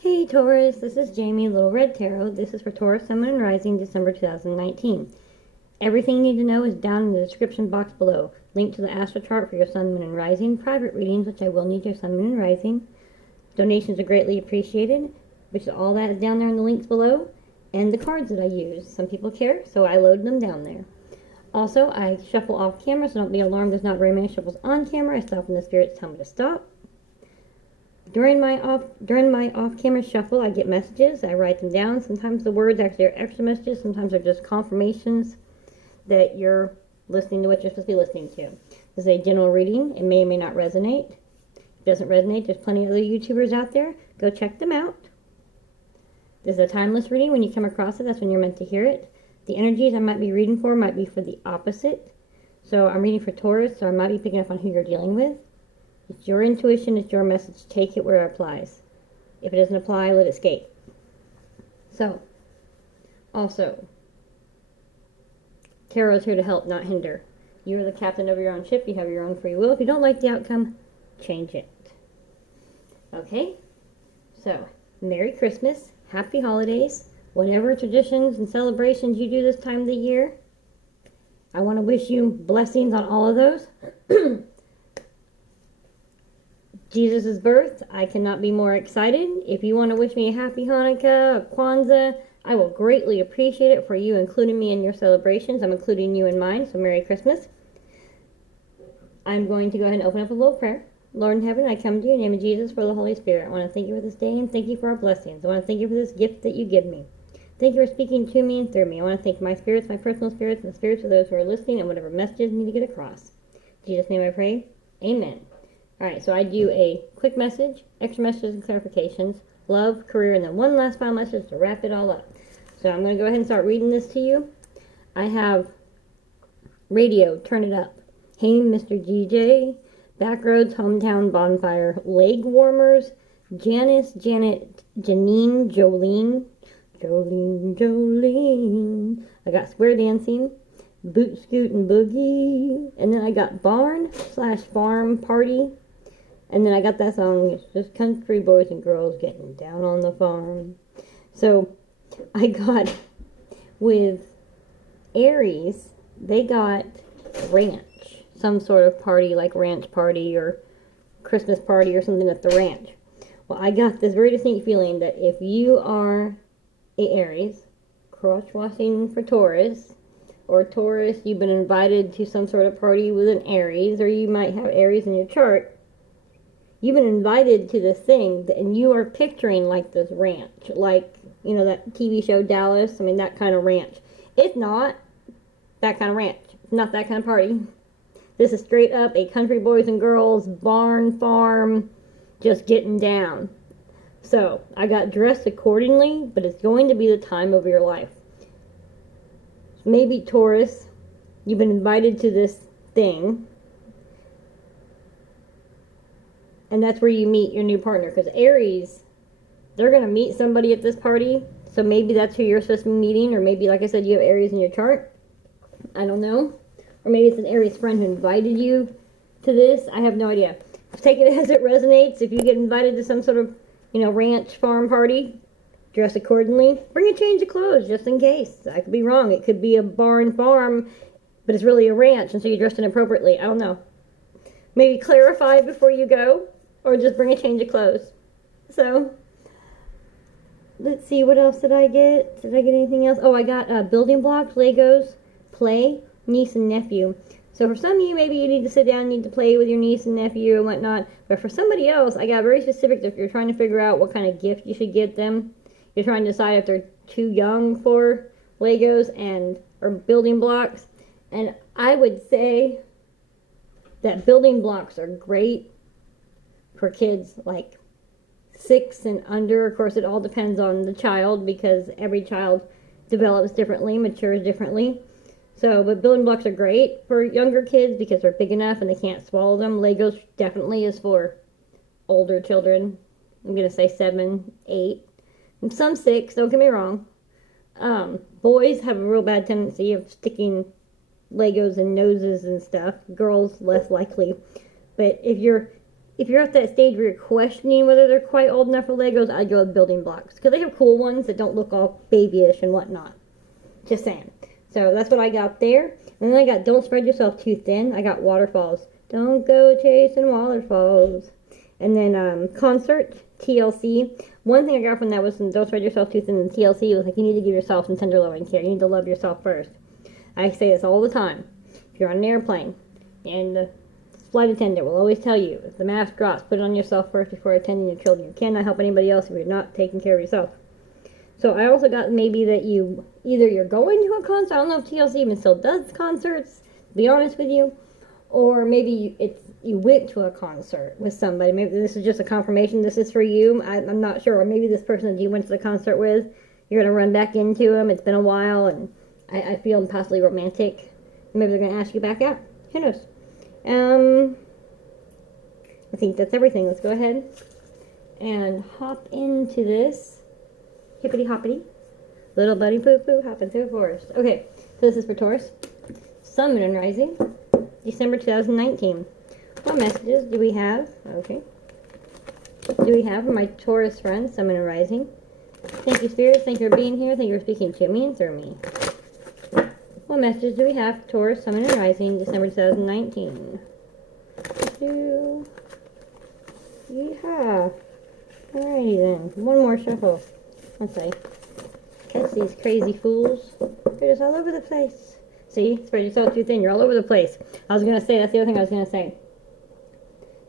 Hey Taurus, this is Jamie, Little Red Tarot. This is for Taurus, Sun, Moon, and Rising, December 2019. Everything you need to know is down in the description box below. Link to the astro chart for your Sun, Moon, and Rising. Private readings, which I will need your Sun, Moon, and Rising. Donations are greatly appreciated, which is all that is down there in the links below. And the cards that I use. Some people care, so I load them down there. Also, I shuffle off camera, so don't be alarmed. There's not very many shuffles on camera. I stop when the spirits tell me to stop. During my off-camera shuffle, I get messages. I write them down. Sometimes the words actually are extra messages. Sometimes they're just confirmations that you're listening to what you're supposed to be listening to. This is a general reading. It may or may not resonate. If it doesn't resonate, there's plenty of other YouTubers out there. Go check them out. This is a timeless reading. When you come across it, that's when you're meant to hear it. The energies I might be reading for might be for the opposite. So I'm reading for Taurus, so I might be picking up on who you're dealing with. It's your intuition, it's your message. Take it where it applies. If it doesn't apply, let it skate. So, also, Tarot's here to help, not hinder. You're the captain of your own ship. You have your own free will. If you don't like the outcome, change it. Okay? So, Merry Christmas. Happy Holidays. Whatever traditions and celebrations you do this time of the year, I want to wish you blessings on all of those. Jesus' birth, I cannot be more excited. If you want to wish me a happy Hanukkah, a Kwanzaa, I will greatly appreciate it for you including me in your celebrations. I'm including you in mine, so Merry Christmas. I'm going to go ahead and open up a little prayer. Lord in heaven, I come to you in the name of Jesus for the Holy Spirit. I want to thank you for this day and thank you for our blessings. I want to thank you for this gift that you give me. Thank you for speaking to me and through me. I want to thank my spirits, my personal spirits, and the spirits of those who are listening and whatever messages need to get across. In Jesus' name I pray. Amen. Alright, so I do a quick message, extra messages and clarifications, love, career, and then one last final message to wrap it all up. So I'm going to go ahead and start reading this to you. I have radio, turn it up. Hey, Mr. DJ, Backroads, Hometown Bonfire, Leg Warmers, Janice, Janet, Janine, Jolene, Jolene. I got Square Dancing, Boot Scoot and Boogie, and then I got Barn/Farm Party. And then I got that song, it's just country boys and girls getting down on the farm. So, I got, with Aries, they got ranch. Some sort of party, like ranch party or Christmas party or something at the ranch. Well, I got this very distinct feeling that if you are a Aries, cross-washing for Taurus, or Taurus, you've been invited to some sort of party with an Aries, or you might have Aries in your chart. You've been invited to this thing, and you are picturing like this ranch, like, you know, that TV show Dallas. I mean, that kind of ranch. It's not that kind of ranch. It's not that kind of party. This is straight up a country boys and girls barn farm, just getting down. So I got dressed accordingly, but it's going to be the time of your life. Maybe Taurus, you've been invited to this thing, and that's where you meet your new partner. Because Aries, they're going to meet somebody at this party, so maybe that's who you're supposed to be meeting, or maybe, like I said, you have Aries in your chart. I don't know. Or maybe it's an Aries friend who invited you to this. I have no idea. Take it as it resonates. If you get invited to some sort of, you know, ranch farm party, dress accordingly. Bring a change of clothes, just in case. I could be wrong. It could be a barn farm, but it's really a ranch, and so you're dressed inappropriately. I don't know. Maybe clarify before you go, or just bring a change of clothes. So, let's see, what else did I get? Did I get anything else? Oh, I got building blocks, Legos, play, niece and nephew. So for some of you, maybe you need to sit down, need to play with your niece and nephew and whatnot. But for somebody else, I got very specific if you're trying to figure out what kind of gift you should get them. You're trying to decide if they're too young for Legos or building blocks. And I would say that building blocks are great for kids like 6 and under. Of course, it all depends on the child because every child develops differently, matures differently. So, but building blocks are great for younger kids because they're big enough and they can't swallow them. Legos definitely is for older children. I'm going to say 7, 8. And some 6, don't get me wrong. Boys have a real bad tendency of sticking Legos in noses and stuff. Girls, less likely. But if you're if you're at that stage where you're questioning whether they're quite old enough for Legos, I'd go with building blocks. Because they have cool ones that don't look all babyish and whatnot. Just saying. So that's what I got there. And then I got Don't Spread Yourself Too Thin. I got Waterfalls. Don't go chasing waterfalls. And then Concert, TLC. One thing I got from that was Don't Spread Yourself Too Thin and TLC was like, you need to give yourself some tender loving care. You need to love yourself first. I say this all the time. If you're on an airplane and the flight attendant will always tell you, if the mask drops, put it on yourself first before attending your children. You cannot help anybody else if you're not taking care of yourself. So I also got maybe that you're going to a concert. I don't know if TLC even still does concerts, to be honest with you. Or maybe you went to a concert with somebody. Maybe this is just a confirmation this is for you. I'm not sure. Or maybe this person that you went to the concert with, you're going to run back into them. It's been a while and I feel possibly romantic. Maybe they're going to ask you back out. Who knows? I think that's everything. Let's go ahead and hop into this. Hippity hoppity. Little bunny poo poo hopping through the forest. Okay, so this is for Taurus. Sun, Moon, and Rising. December 2019. What messages do we have? Okay. Do we have for my Taurus friends, Sun, Moon, and Rising? Thank you, Spirits. Thank you for being here. Thank you for speaking to me and through me. What messages do we have for Taurus, Sun, Moon, and Rising, December 2019? Yeehaw. Alrighty then. One more shuffle. Let's see. Catch these crazy fools. They're just all over the place. See? Spread yourself too thin. You're all over the place. I was going to say, that's the other thing I was going to say.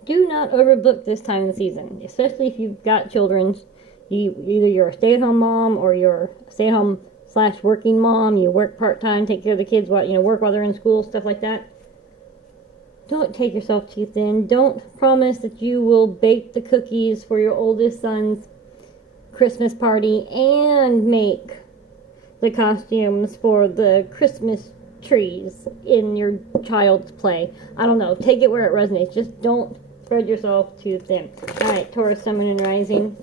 Do not overbook this time of the season. Especially if you've got children. Either you're a stay-at-home mom or you're a stay-at-home / working mom. You work part-time, take care of the kids, work while they're in school, stuff like that. Don't take yourself too thin. Don't promise that you will bake the cookies for your oldest son's Christmas party and make the costumes for the Christmas trees in your child's play. I don't know. Take it where it resonates. Just don't spread yourself too thin. Alright, Taurus, Sun, Moon, and Rising.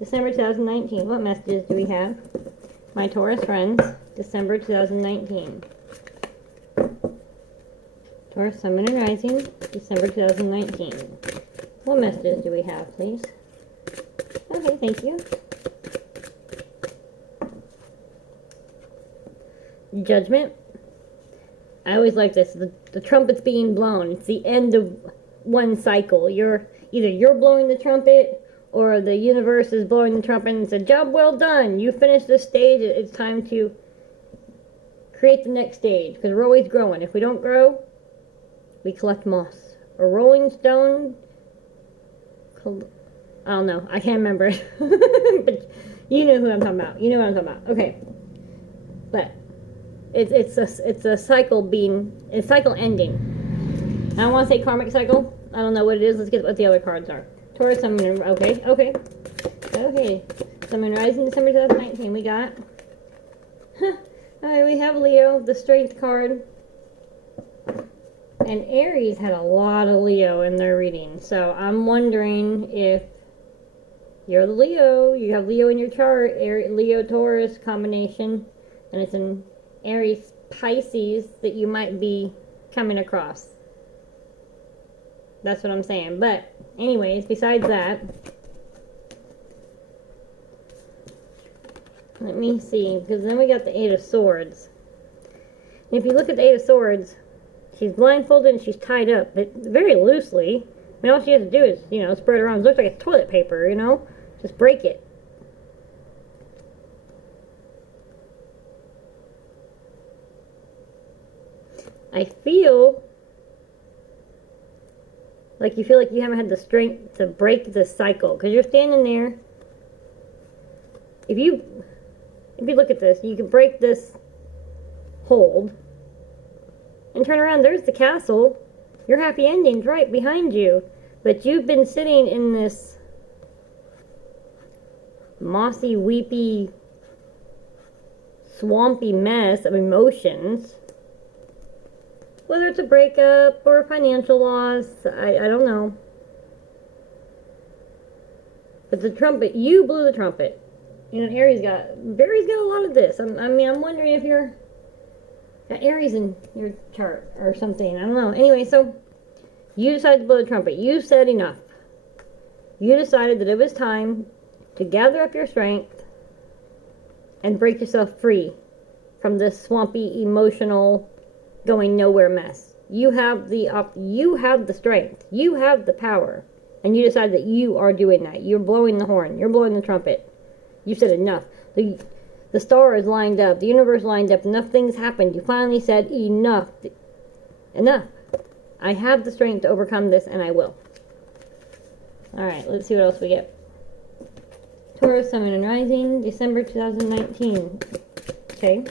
December 2019. What messages do we have? My Taurus friends, December 2019. Taurus, Sun, Moon, and Rising, December 2019. What messages do we have, please? Okay, thank you. Judgment. I always like this. The trumpet's being blown. It's the end of one cycle. Either you're blowing the trumpet or the universe is blowing the trumpet and it's a job well done. You finished this stage. It's time to create the next stage because we're always growing. If we don't grow, we collect moss. A rolling stone. I don't know. I can't remember it. But you know who I'm talking about. You know what I'm talking about. Okay. But it's a cycle cycle ending. I don't want to say karmic cycle. I don't know what it is. Let's get what the other cards are. Taurus, Sun, Moon, okay. Sun, Moon, Rising, December 2019. We got. Alright, we have Leo, the Strength card. And Aries had a lot of Leo in their reading. So I'm wondering if you're the Leo, you have Leo in your chart, Leo-Taurus combination, and it's an Aries-Pisces that you might be coming across. That's what I'm saying. But, anyways, besides that, let me see, because then we got the Eight of Swords. And if you look at the Eight of Swords, she's blindfolded and she's tied up, but very loosely. I mean, all she has to do is, spread her arms. It looks like it's toilet paper, Just break it. I feel like you haven't had the strength to break the cycle. Because you're standing there. If you look at this, you can break this hold. And turn around, there's the castle. Your happy ending's right behind you. But you've been sitting in this mossy, weepy, swampy mess of emotions. Whether it's a breakup or a financial loss, I don't know. But the trumpet, you blew the trumpet. Aries got a lot of this. I'm wondering if you're got Aries in your chart or something. I don't know. Anyway, so you decided to blow the trumpet. You said enough. You decided that it was time to gather up your strength and break yourself free from this swampy, emotional, going nowhere mess. You have the strength. You have the power. And you decide that you are doing that. You're blowing the horn. You're blowing the trumpet. You said enough. The stars lined up. The universe lined up. Enough things happened. You finally said enough. Enough. I have the strength to overcome this, and I will. Alright, let's see what else we get. Taurus, Sun, and Rising, December 2019. Okay.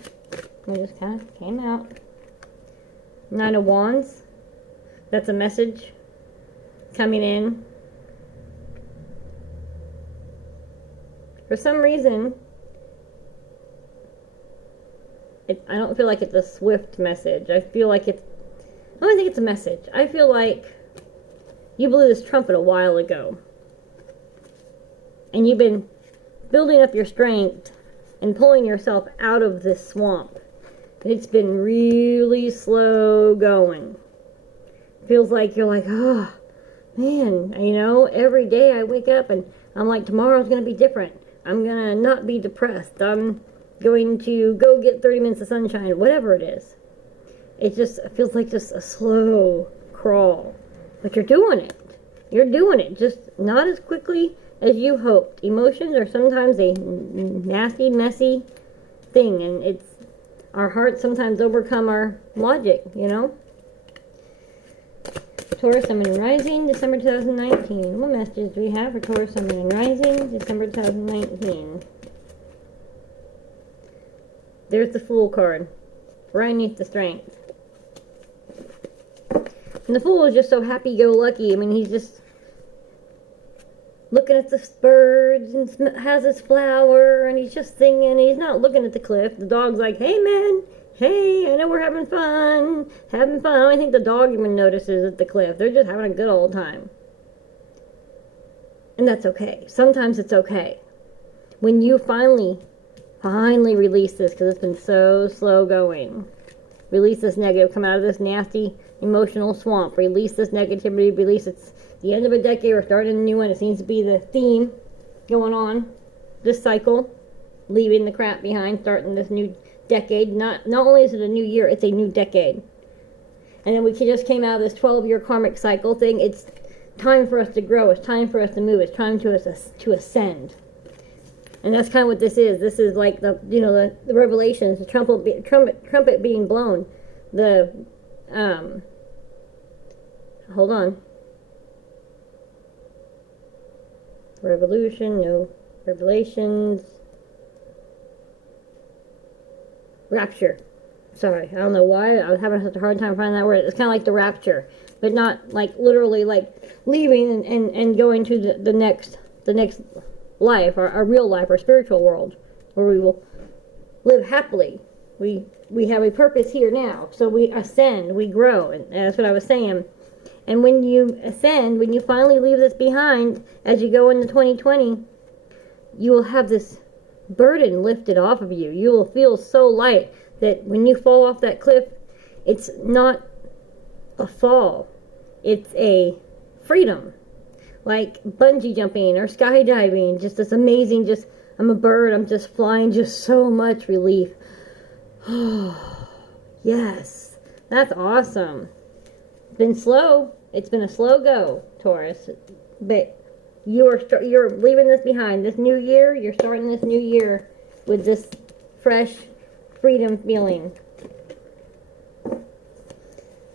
We just kind of came out. Nine of Wands. That's a message coming in. For some reason, I don't feel like it's a swift message. I feel like it's... I don't think it's a message. I feel like you blew this trumpet a while ago. And you've been building up your strength and pulling yourself out of this swamp. It's been really slow going. Feels like you're like, oh, man, you know, every day I wake up and I'm like, tomorrow's going to be different. I'm going to not be depressed. I'm going to go get 30 minutes of sunshine, whatever it is. It just feels like just a slow crawl. But you're doing it. You're doing it. Just not as quickly as you hoped. Emotions are sometimes a nasty, messy thing. And it's our hearts sometimes overcome our logic, you know? Taurus, Sun, and Rising, December 2019. What messages do we have for Taurus, Sun, and Rising, December 2019? There's the Fool card. Right underneath the Strength. And the Fool is just so happy-go-lucky. I mean, he's just looking at the birds and has his flower, and he's just singing. He's not looking at the cliff. The dog's like, hey, man. Hey, I know we're having fun. Having fun. I don't think the dog even notices at the cliff. They're just having a good old time. And that's okay. Sometimes it's okay. When you finally release this, because it's been so slow going. Release this negative. Come out of this nasty emotional swamp. Release this negativity. Release it's the end of a decade. We're starting a new one. It seems to be the theme going on this cycle. Leaving the crap behind. Starting this new decade. Not only is it a new year, it's a new decade. And then we just came out of this 12-year karmic cycle thing. It's time for us to grow. It's time for us to move. It's time to ascend. And that's kind of what this is. This is like the revelations, the trumpet being blown. Hold on. Revolution, no. Revelations. Rapture. Sorry, I don't know why. I was having such a hard time finding that word. It's kind of like the rapture. But not like literally like leaving and going to the next life, our real life, our spiritual world, where we will live happily. We have a purpose here now. So we ascend, we grow. And that's what I was saying. And when you ascend, when you finally leave this behind, as you go into 2020, you will have this burden lifted off of you. You will feel so light that when you fall off that cliff, it's not a fall. It's a freedom. Like bungee jumping or skydiving. Just this amazing, just, I'm a bird, I'm just flying, just so much relief. Oh, yes. That's awesome. It's been slow. It's been a slow go, Taurus. But you're leaving this behind. This new year, you're starting this new year with this fresh freedom feeling.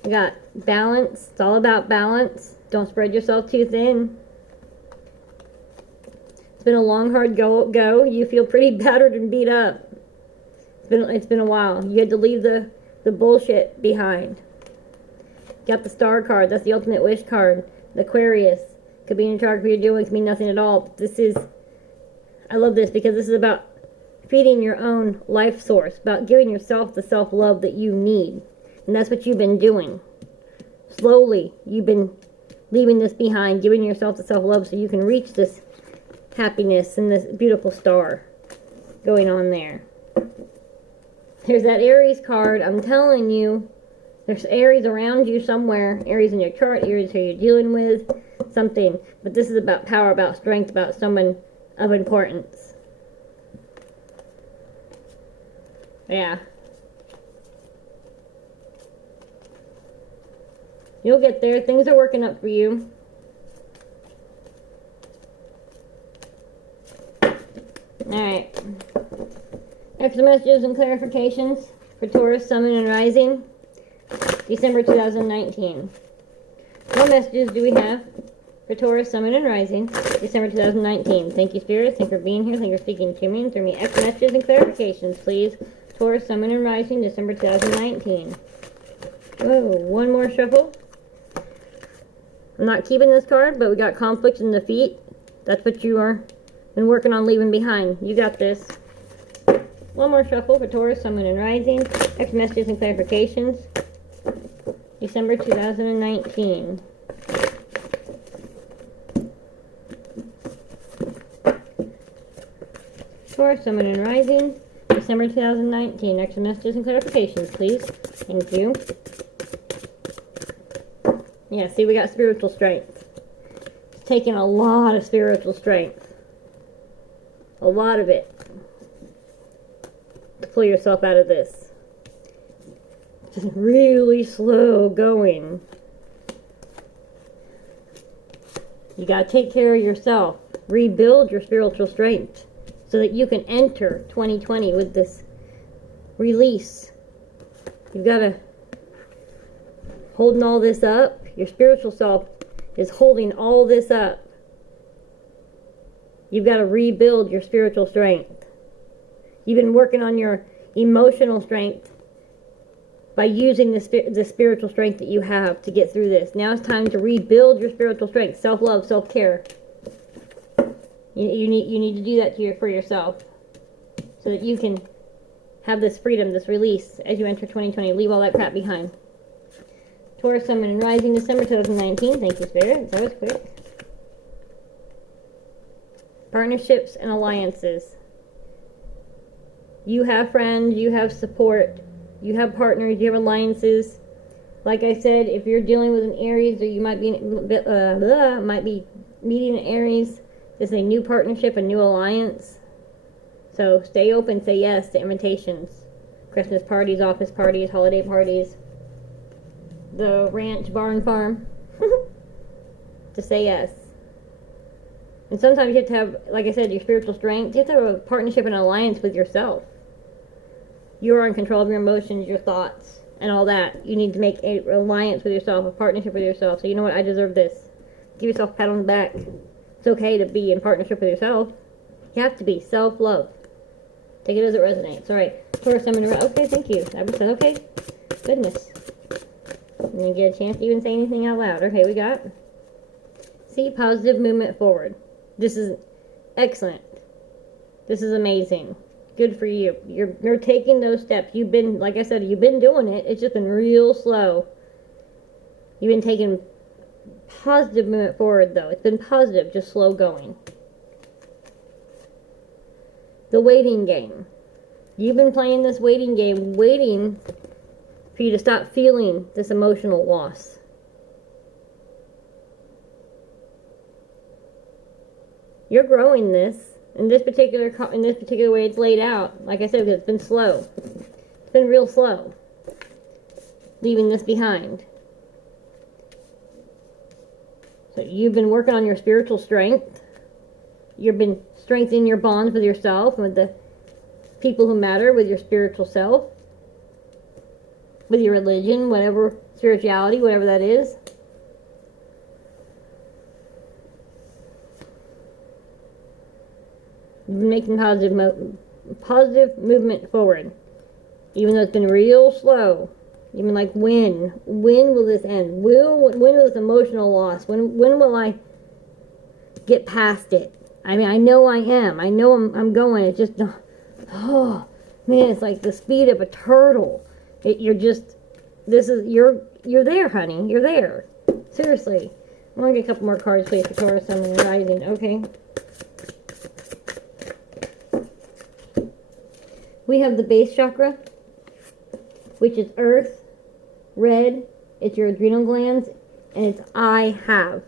You got balance. It's all about balance. Don't spread yourself too thin. It's been a long, hard go. You feel pretty battered and beat up. It's been a while. You had to leave the bullshit behind. Got the Star card. That's the ultimate wish card. The Aquarius. Could be in charge of what you're doing. Could mean nothing at all. But this is... I love this because this is about feeding your own life source. About giving yourself the self-love that you need. And that's what you've been doing. Slowly, you've been leaving this behind. Giving yourself the self-love so you can reach this happiness and this beautiful star going on there. Here's that Aries card. I'm telling you, there's Aries around you somewhere. Aries in your chart. Aries who you're dealing with. something. But this is about power, about strength, about someone of importance. Yeah. You'll get there. Things are working up for you. Alright. Extra messages and clarifications for Taurus, Sun, and Rising, December 2019. What messages do we have for Taurus, Sun, and Rising, December 2019? Thank you, Spirit. Thank you for being here. Thank you for speaking to me. And through me, extra messages and clarifications, please. Taurus, Sun, and Rising, December 2019. Whoa, one more shuffle. I'm not keeping this card, but we got conflict and defeat. That's what you are been working on leaving behind. You got this. One more shuffle for Taurus, Sun, and Rising. Extra messages and clarifications. December 2019. Taurus, Sun, and Rising. December 2019. Extra messages and clarifications, please. Thank you. Yeah, see, we got spiritual strength. It's taking a lot of spiritual strength. A lot of it. To pull yourself out of this. Just really slow going. You gotta take care of yourself. Rebuild your spiritual strength so that you can enter 2020 with this release. You've gotta holding all this up. Your spiritual self is holding all this up. You've got to rebuild your spiritual strength. You've been working on your emotional strength by using the spiritual strength that you have to get through this. Now it's time to rebuild your spiritual strength. Self-love, self-care. You need to do that for yourself so that you can have this freedom, this release as you enter 2020. Leave all that crap behind. Taurus, Sun, and Rising, December 2019. Thank you, Spirit. That was quick. Partnerships and alliances. You have friends, you have support, you have partners, you have alliances. Like I said, if you're dealing with an Aries, or you might be meeting an Aries, this is a new partnership, a new alliance. So stay open, say yes to invitations. Christmas parties, office parties, holiday parties. The ranch, barn, farm. To say yes. And sometimes you have to have, like I said, your spiritual strength. You have to have a partnership and alliance with yourself. You are in control of your emotions, your thoughts, and all that. You need to make an alliance with yourself, a partnership with yourself. So you know what? I deserve this. Give yourself a pat on the back. It's okay to be in partnership with yourself. You have to be. Self-love. Take it as it resonates. All right. Taurus, Sun, and Rising. Okay, thank you. I said okay. Goodness. And you get a chance to even say anything out loud. Okay, we got. See, positive movement forward. This is excellent. This is amazing. Good for you. You're taking those steps. You've been, like I said, you've been doing it. It's just been real slow. You've been taking positive movement forward, though. It's been positive, just slow going. The waiting game. You've been playing this waiting game, waiting for you to stop feeling this emotional loss. You're growing this in this particular way it's laid out. Like I said, because it's been slow. It's been real slow. Leaving this behind. So you've been working on your spiritual strength. You've been strengthening your bonds with yourself and with the people who matter, with your spiritual self, with your religion, whatever spirituality, whatever that is. Making positive movement forward, even though it's been real slow. Even like when will this end? When will this emotional loss? When will I get past it? I mean, I know I am. I know I'm going. It's just, oh man, it's like the speed of a turtle. You're there, honey. You're there. Seriously. I'm gonna get a couple more cards, please, for Taurus, Sun, and Rising. Okay. We have the base chakra, which is earth, red. It's your adrenal glands, and it's I have.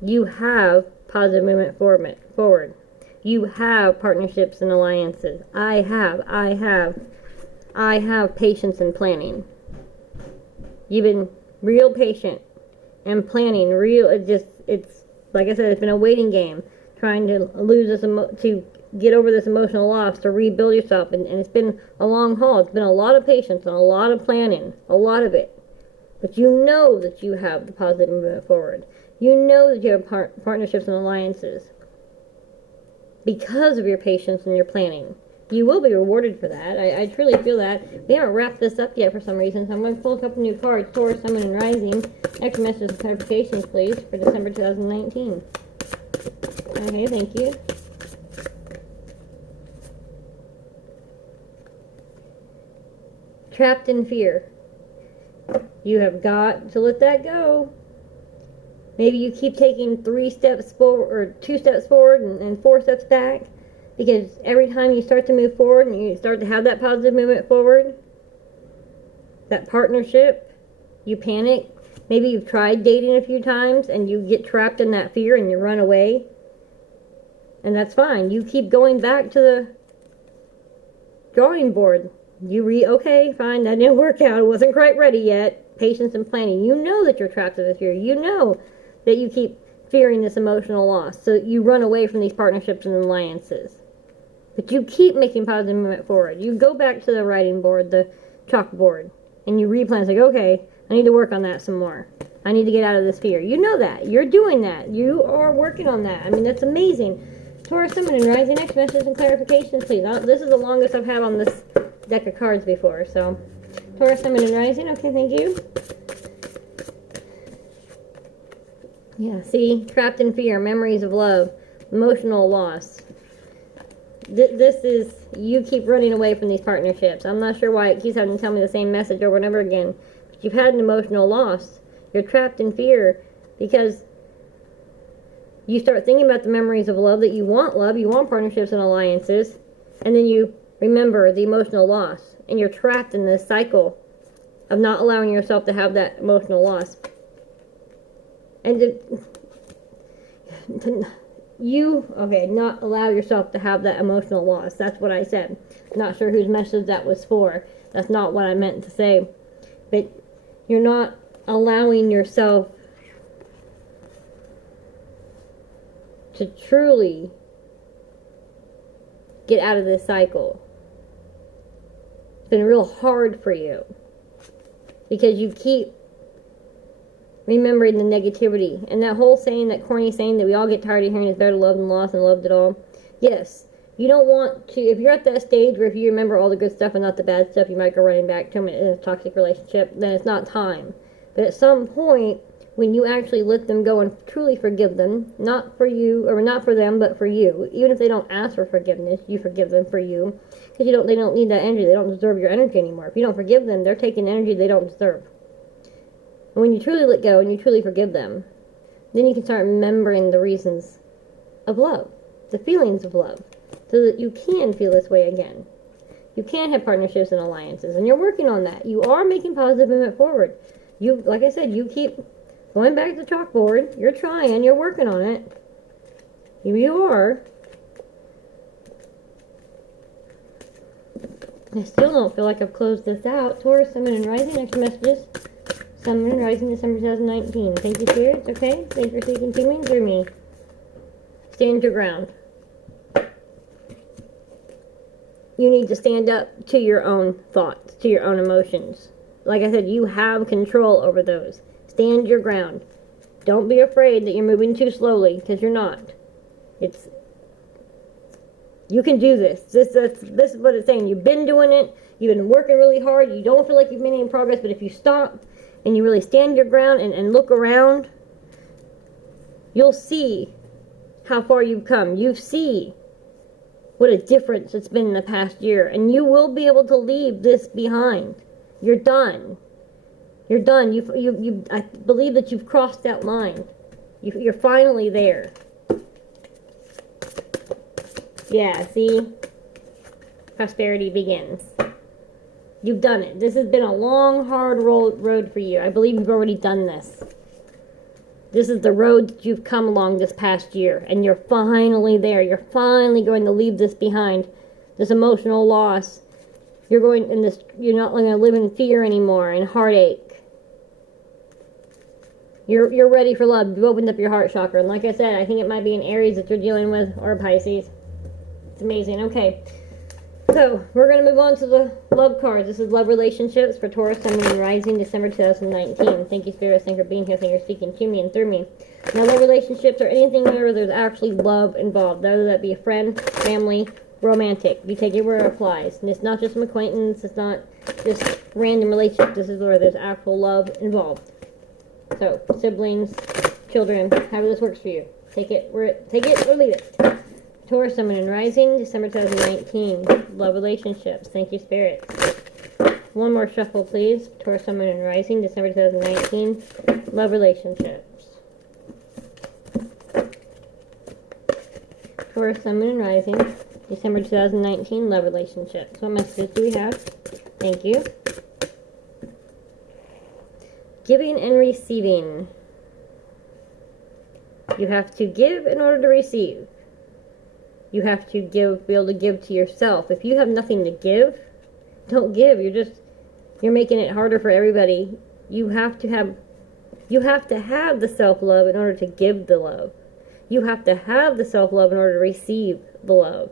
You have positive movement forward. You have partnerships and alliances. I have patience and planning. You've been real patient and planning. It's like I said, it's been a waiting game, trying to to get over this emotional loss, to rebuild yourself, and it's been a long haul. It's been a lot of patience and a lot of planning, a lot of it. But you know that you have the positive movement forward. You know that you have partnerships and alliances because of your patience and your planning. You will be rewarded for that. I truly feel that. We haven't wrapped this up yet for some reason, so I'm going to pull a couple new cards. Taurus, Sun, and Rising. Extra messages and clarifications, please, for December 2019. Okay, thank you. Trapped in fear. You have got to let that go. Maybe you keep taking 3 steps forward, or 2 steps forward and 4 steps back, because every time you start to move forward and you start to have that positive movement forward, that partnership, you panic. Maybe you've tried dating a few times and you get trapped in that fear and you run away. And that's fine. You keep going back to the drawing board. Okay, fine, that didn't work out. It wasn't quite ready yet. Patience and planning. You know that you're trapped in this fear. You know that you keep fearing this emotional loss. So you run away from these partnerships and alliances. But you keep making positive movement forward. You go back to the writing board, the chalkboard, and you replan. It's like, okay, I need to work on that some more. I need to get out of this fear. You know that. You're doing that. You are working on that. I mean, that's amazing. Taurus, Sun, and Rising. Next messages and clarifications, please. This is the longest I've had on this deck of cards before. So, Taurus, Sun, and Rising. Okay, thank you. Yeah, see? Trapped in fear. Memories of love. Emotional loss. This is, you keep running away from these partnerships. I'm not sure why it keeps having to tell me the same message over and over again. But you've had an emotional loss. You're trapped in fear because you start thinking about the memories of love, that you want partnerships and alliances, and then you remember the emotional loss, and you're trapped in this cycle of not allowing yourself to have that emotional loss. And not allow yourself to have that emotional loss. That's what I said. Not sure whose message that was for. That's not what I meant to say. But you're not allowing yourself to truly get out of this cycle. It's been real hard for you because you keep remembering the negativity. And that whole saying, that corny saying that we all get tired of hearing, is better loved than lost and loved it all. Yes, you don't want to, if you're at that stage where if you remember all the good stuff and not the bad stuff, you might go running back to them in a toxic relationship, then it's not time. But at some point, when you actually let them go and truly forgive them, not for you, or not for them, but for you, even if they don't ask for forgiveness, you forgive them for you, because they don't need that energy. They don't deserve your energy anymore. If you don't forgive them, they're taking energy they don't deserve. And when you truly let go and you truly forgive them, then you can start remembering the reasons of love, the feelings of love, so that you can feel this way again. You can have partnerships and alliances, and you're working on that. You are making positive movement forward. You, like I said, you keep going back to the chalkboard. You're trying. You're working on it. You are. I still don't feel like I've closed this out. Taurus, Sun, and Rising. Extra messages. Sun, and Rising, December 2019. Thank you, spirits. Okay. Thanks for speaking to me and through me. Stand your ground. You need to stand up to your own thoughts, to your own emotions. Like I said, you have control over those. Stand your ground. Don't be afraid that you're moving too slowly, because you're not. You can do this. This is what it's saying. You've been doing it. You've been working really hard. You don't feel like you've made any progress, but if you stop and you really stand your ground and look around, you'll see how far you've come. You see what a difference it's been in the past year, and you will be able to leave this behind. You're done. You're done. I believe that you've crossed that line. You're finally there. Yeah, see? Prosperity begins. You've done it. This has been a long, hard road for you. I believe you've already done this. This is the road that you've come along this past year, and you're finally there. You're finally going to leave this behind, this emotional loss. You're not going to live in fear anymore and heartache. You're ready for love. You've opened up your heart chakra. And like I said, I think it might be an Aries that you're dealing with, or a Pisces. It's amazing. Okay. So, we're going to move on to the love cards. This is love relationships for Taurus, Sun, and Rising, December 2019. Thank you, Spirit. Thank you for being here. Thank you for speaking to me and through me. Now, love relationships are anything where there's actually love involved. Whether that be a friend, family, romantic. You take it where it applies. And it's not just an acquaintance. It's not just random relationship. This is where there's actual love involved. So, siblings, children, however this works for you. Take it or leave it. Taurus, Sun, and Rising, December 2019. Love relationships. Thank you, Spirit. One more shuffle, please. Taurus, Sun, and Rising, December 2019. Love relationships. Taurus, Sun, and Rising, December 2019. Love relationships. What messages do we have? Thank you. Giving and receiving. You have to give in order to receive. You have to be able to give to yourself. If you have nothing to give, don't give. You're making it harder for everybody. You have to have the self-love in order to give the love. You have to have the self-love in order to receive the love.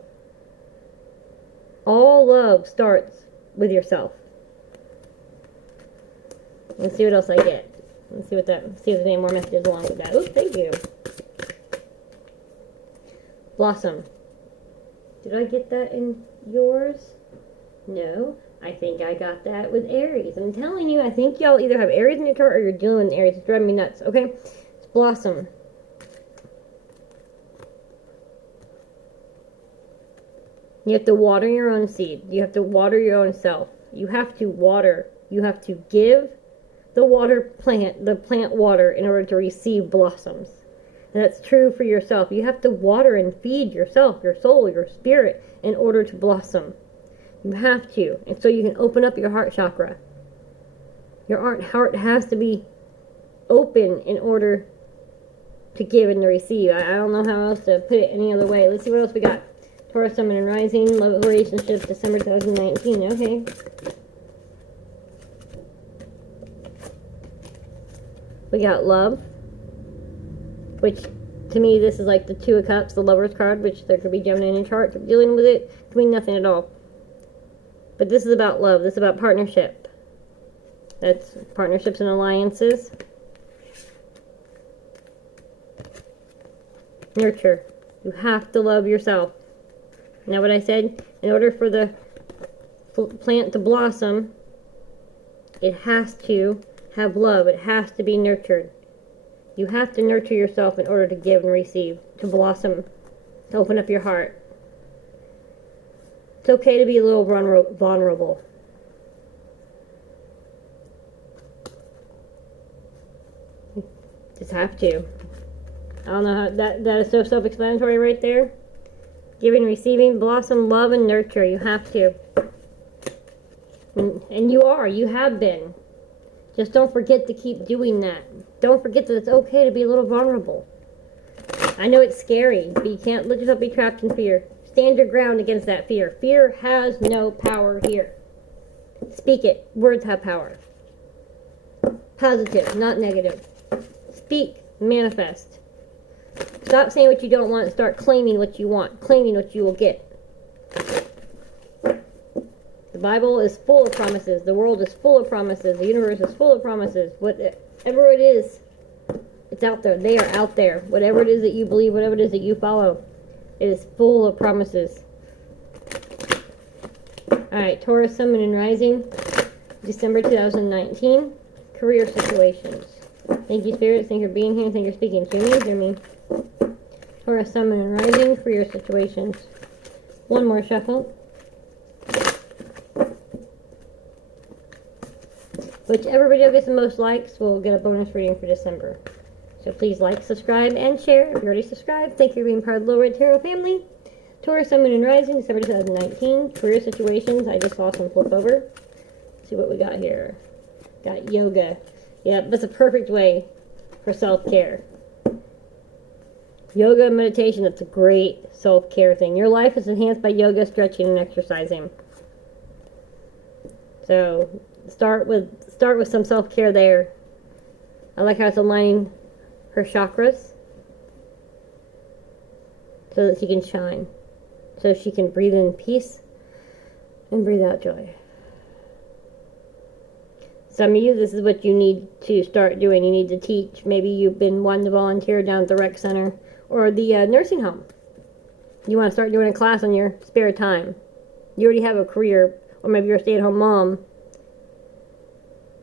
All love starts with yourself. Let's see what else I get. See if there's any more messages along with that. Oh, thank you. Blossom. Did I get that in yours? No. I think I got that with Aries. I'm telling you, I think y'all either have Aries in your chart or you're dealing with Aries. It's driving me nuts, okay? It's Blossom. You have to water your own seed. You have to water your own self. You have to water. You have to give the plant water in order to receive blossoms. And that's true for yourself. You have to water and feed yourself, your soul, your spirit, in order to blossom. You have to. And so you can open up your heart chakra. Your heart has to be open in order to give and to receive. I don't know how else to put it any other way. Let's see what else we got. Taurus, Sun, and Rising, love relationships, December 2019. Okay. We got love, which to me this is like the Two of Cups, the Lover's card, which there could be Gemini in your chart. Could be dealing with it, could be nothing at all. But this is about love. This is about partnership. That's partnerships and alliances. Nurture. You have to love yourself. Now what I said, in order for the plant to blossom, it has to have love. It has to be nurtured. You have to nurture yourself in order to give and receive, to blossom, to open up your heart. It's okay to be a little vulnerable. Just have to. I don't know how that is so self-explanatory right there. Giving, receiving, blossom, love, and nurture. You have to. And you have been. Just don't forget to keep doing that. Don't forget that it's okay to be a little vulnerable. I know it's scary, but you can't let yourself be trapped in fear. Stand your ground against that fear. Fear has no power here. Speak it. Words have power. Positive, not negative. Speak, manifest. Stop saying what you don't want and start claiming what you want. Claiming what you will get. The Bible is full of promises. The world is full of promises. The universe is full of promises. Whatever it is, it's out there. They are out there. Whatever it is that you believe, whatever it is that you follow, it is full of promises. Alright, Taurus, Sun, and Rising, December 2019. Career situations. Thank you, Spirit. Thank you for being here. Thank you for speaking to me. Hear me. Taurus, Sun, and Rising, career situations. One more shuffle. Whichever video gets the most likes will get a bonus reading for December. So please like, subscribe, and share. If you already subscribed, thank you for being part of the Little Red Tarot family. Taurus, Sun, and Rising, December 2019. Career situations. I just saw some flip over. Let's see what we got here. Got yoga. Yep, that's a perfect way for self-care. Yoga and meditation, that's a great self-care thing. Your life is enhanced by yoga, stretching, and exercising. So start with some self-care there. I like how it's aligning her chakras so that she can shine. So she can breathe in peace and breathe out joy. Some of you, this is what you need to start doing. You need to teach. Maybe you've been wanting to volunteer down at the rec center or the nursing home. You want to start doing a class on your spare time. You already have a career, or maybe you're a stay-at-home mom.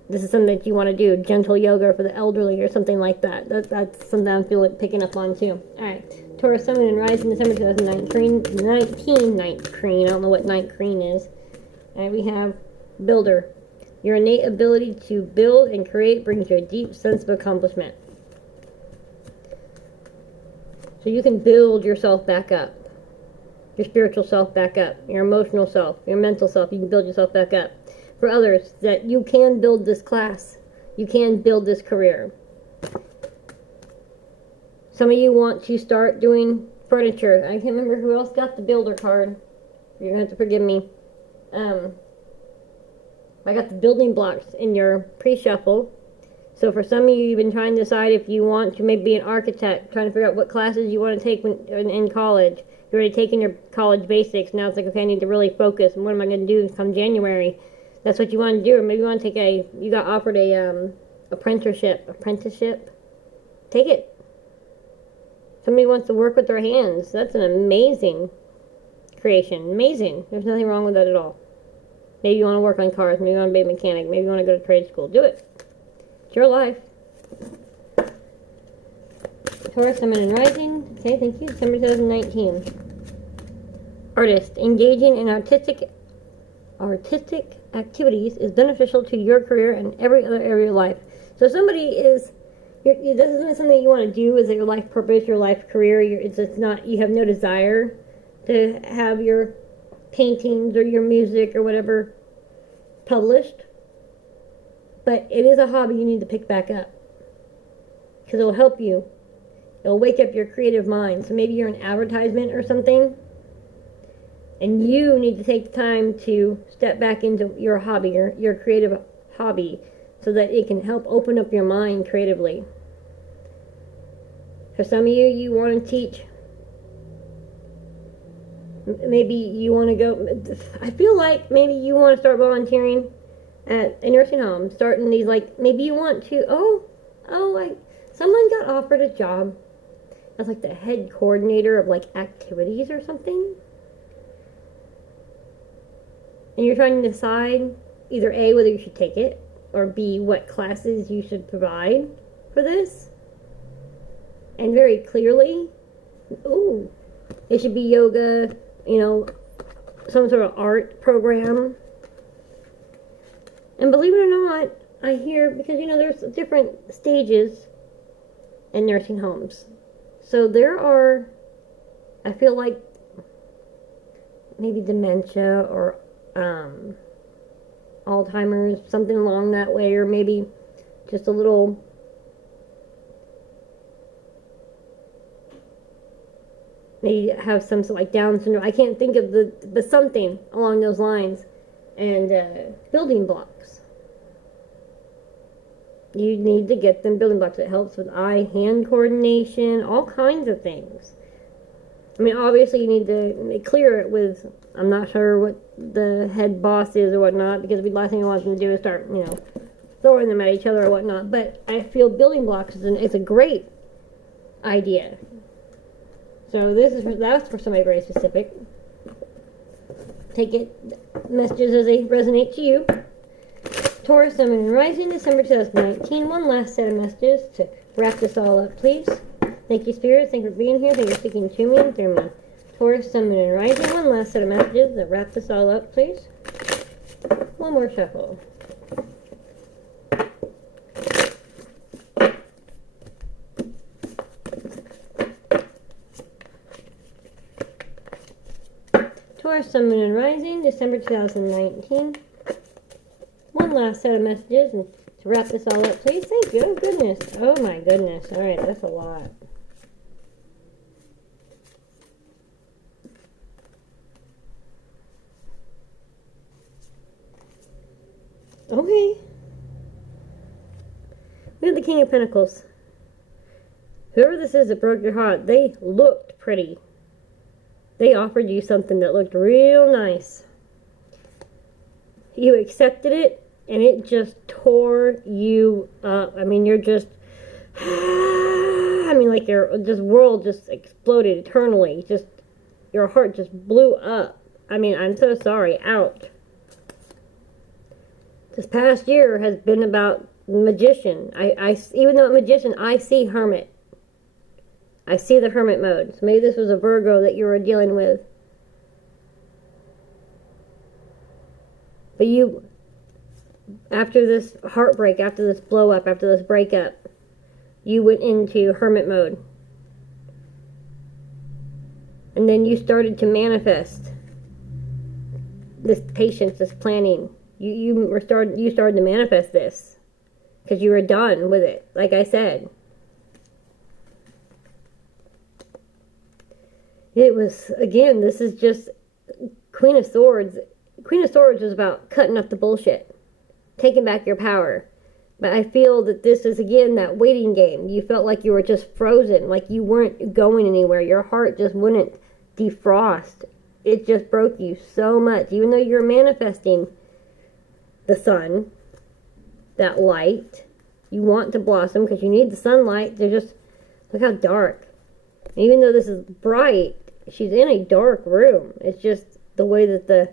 This is something that you want to do. Gentle yoga for the elderly or something like that. That's something I'm feeling picking up on too. Alright. Taurus, Sun, and Rise in December 2019. Ninth Crane. I don't know what Ninth Crane is. Alright, we have Builder. Your innate ability to build and create brings you a deep sense of accomplishment. So you can build yourself back up. Your spiritual self back up. Your emotional self. Your mental self. You can build yourself back up. For others, that you can build this class. You can build this career. Some of you want to start doing furniture. I can't remember who else got the builder card. You're going to have to forgive me. I got the building blocks in your pre-shuffle. So for some of you, you've been trying to decide if you want to maybe be an architect, trying to figure out what classes you want to take in college. You're already taking your college basics. Now it's like, okay, I need to really focus. And what am I going to do come January? That's what you want to do. Or maybe you want to take you got offered a apprenticeship. Take it. Somebody wants to work with their hands. That's an amazing creation. Amazing. There's nothing wrong with that at all. Maybe you want to work on cars. Maybe you want to be a mechanic. Maybe you want to go to trade school. Do it. It's your life. Taurus, Sun, and Rising. Okay, thank you. December 2019. Artist. Engaging in artistic activities is beneficial to your career and every other area of life. So somebody is, this isn't something you want to do as your life purpose, your life career. It's not, you have no desire to have your paintings or your music or whatever published. But it is a hobby you need to pick back up. Because it will help you. It will wake up your creative mind. So maybe you're an advertisement or something. And you need to take the time to step back into your hobby, your creative hobby, so that it can help open up your mind creatively. For some of you, you want to teach. Maybe you want to go, I feel like maybe you want to start volunteering at a nursing home. Starting these, like, maybe you want to, someone got offered a job as like the head coordinator of like activities or something. And you're trying to decide either A, whether you should take it, or B, what classes you should provide for this. And very clearly, it should be yoga, some sort of art program. And believe it or not, I hear, because there's different stages in nursing homes. So there are, I feel like, maybe dementia or Alzheimer's, something along that way, or maybe just a little maybe have some sort of like Down syndrome. I can't think of but something along those lines. And building blocks. You need to get them building blocks. It helps with eye-hand coordination, all kinds of things. I mean, obviously you need to clear it with, I'm not sure what the head boss is or whatnot, because the last thing I want them to do is start, throwing them at each other or whatnot. But I feel building blocks is a great idea. So that's for somebody very specific. Take it, messages as they resonate to you. Taurus, Sun, and Rising, December 2019. One last set of messages to wrap this all up, please. Thank you, Spirit. Thank you for being here. Thank you for speaking to me and through me. Taurus, Sun, and Rising. One last set of messages to wrap this all up, please. One more shuffle. Taurus, Sun, and Rising, December 2019. One last set of messages to to wrap this all up. Please, thank you. Oh, goodness. Oh, my goodness. All right, that's a lot. Okay. We have the King of Pentacles. Whoever this is that broke your heart, they looked pretty. They offered you something that looked real nice. You accepted it, and it just tore you up. I mean, you're just... I mean, like your just world just exploded eternally. Just, your heart just blew up. I mean, I'm so sorry. Out. This past year has been about magician. Even though magician, I see hermit. I see the hermit mode. So maybe this was a Virgo that you were dealing with. But you, after this heartbreak, after this blow up, after this breakup, you went into hermit mode. And then you started to manifest this patience, this planning. You started to manifest this because you were done with it, like I said. It was, again, this is just Queen of Swords. Queen of Swords is about cutting up the bullshit, taking back your power. But I feel that this is, again, that waiting game. You felt like you were just frozen, like you weren't going anywhere. Your heart just wouldn't defrost. It just broke you so much. Even though you're manifesting the sun, that light, you want to blossom because you need the sunlight. They're just, look how dark. Even though this is bright, she's in a dark room. It's just the way that the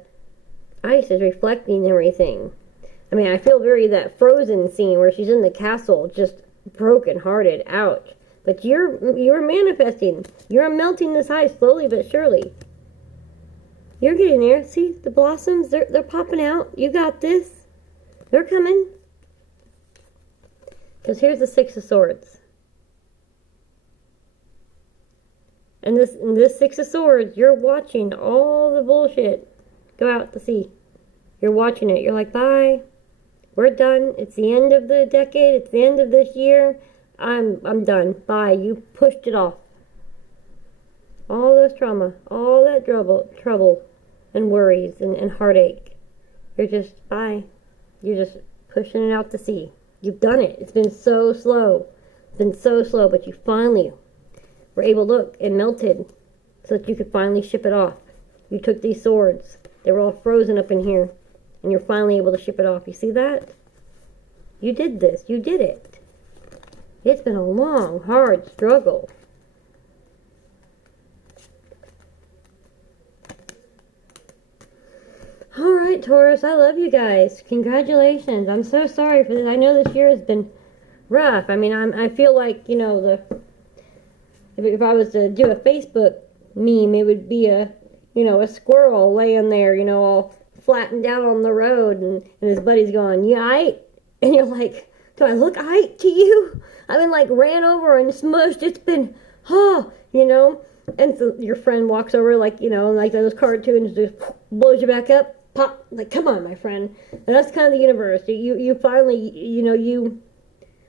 ice is reflecting everything. I mean, I feel very that Frozen scene where she's in the castle, just broken-hearted. Ouch. But you're manifesting. You're melting this ice slowly but surely. You're getting there. See the blossoms? They're popping out. You got this. They're coming. Because here's the Six of Swords. And this Six of Swords, you're watching all the bullshit go out to sea. You're watching it. You're like, bye. We're done. It's the end of the decade. It's the end of this year. I'm done. Bye. You pushed it off. All those trauma, all that trouble and worries and heartache. You're just, bye. You're just pushing it out to sea. You've done it. It's been so slow. It's been so slow, but you finally were able to look and melted so that you could finally ship it off. You took these swords. They were all frozen up in here. And you're finally able to ship it off. You see that? You did this. You did it. It's been a long, hard struggle. Alright, Taurus. I love you guys. Congratulations. I'm so sorry for this. I know this year has been rough. I mean, I feel like, you know, if I was to do a Facebook meme, it would be a squirrel laying there, you know, all flattened down on the road, and his buddy's going, "You aight?" And you're like, "Do I look aight to you? I've been like ran over and smushed. It's been, you know." And so your friend walks over, like, you know, like those cartoons, just blows you back up, pop. Like, come on, my friend. And that's kind of the universe. You finally, you know, you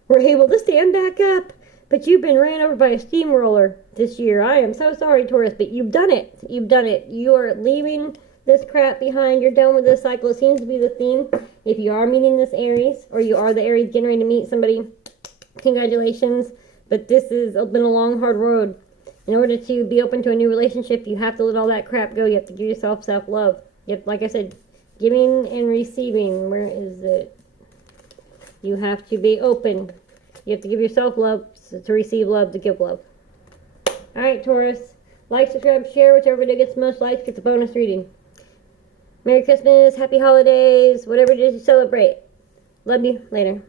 were able to stand back up, but you've been ran over by a steamroller this year. I am so sorry, Taurus, but you've done it. You've done it. You are leaving this crap behind. You're done with this cycle. It seems to be the theme. If you are meeting this Aries, or you are the Aries getting ready to meet somebody, congratulations. But this has been a long, hard road. In order to be open to a new relationship, you have to let all that crap go. You have to give yourself self-love. Like I said, giving and receiving. Where is it? You have to be open. You have to give yourself love to receive love, to give love. Alright, Taurus. Like, subscribe, share. Whichever video gets the most likes gets a bonus reading. Merry Christmas, Happy Holidays, whatever it is you celebrate. Love you. Later.